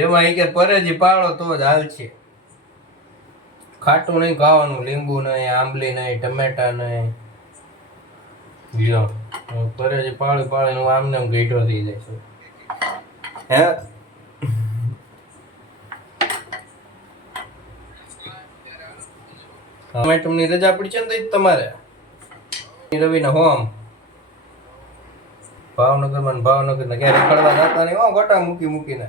એમાં ઈ કે પરેજી પાળો તો જ હાલશે ખાટું નહીં ખાવાનું લીંબુ નહીં આંબલી નહીં ટમેટા નહીં. લ્યો પરેજી પાળી પાળીને હું આમને આમ ગઈઢો થઈ જાય છું. હે? ટમેટમની રજા પડી છે ને તઈ તમારે? રવિના હોમ ભાવનગરમાં ને ભાવનગર ક્યારે રખડવા જતા નહીં હો ગોટા મૂકી મૂકીને.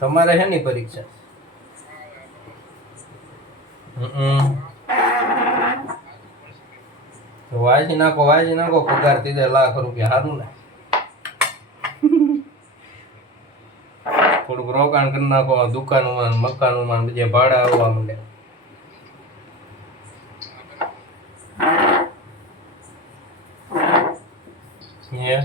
તમારે શેની પરીક્ષા. વાંચી નાખો વાંચી નાખો, પગાર તીધે લાખ રૂપિયા સારું ને થોડુંક રોકાણ કરી નાખો, દુકાનમાં મકાનમાં બીજે ભાડા આવવા માંડે Yeah.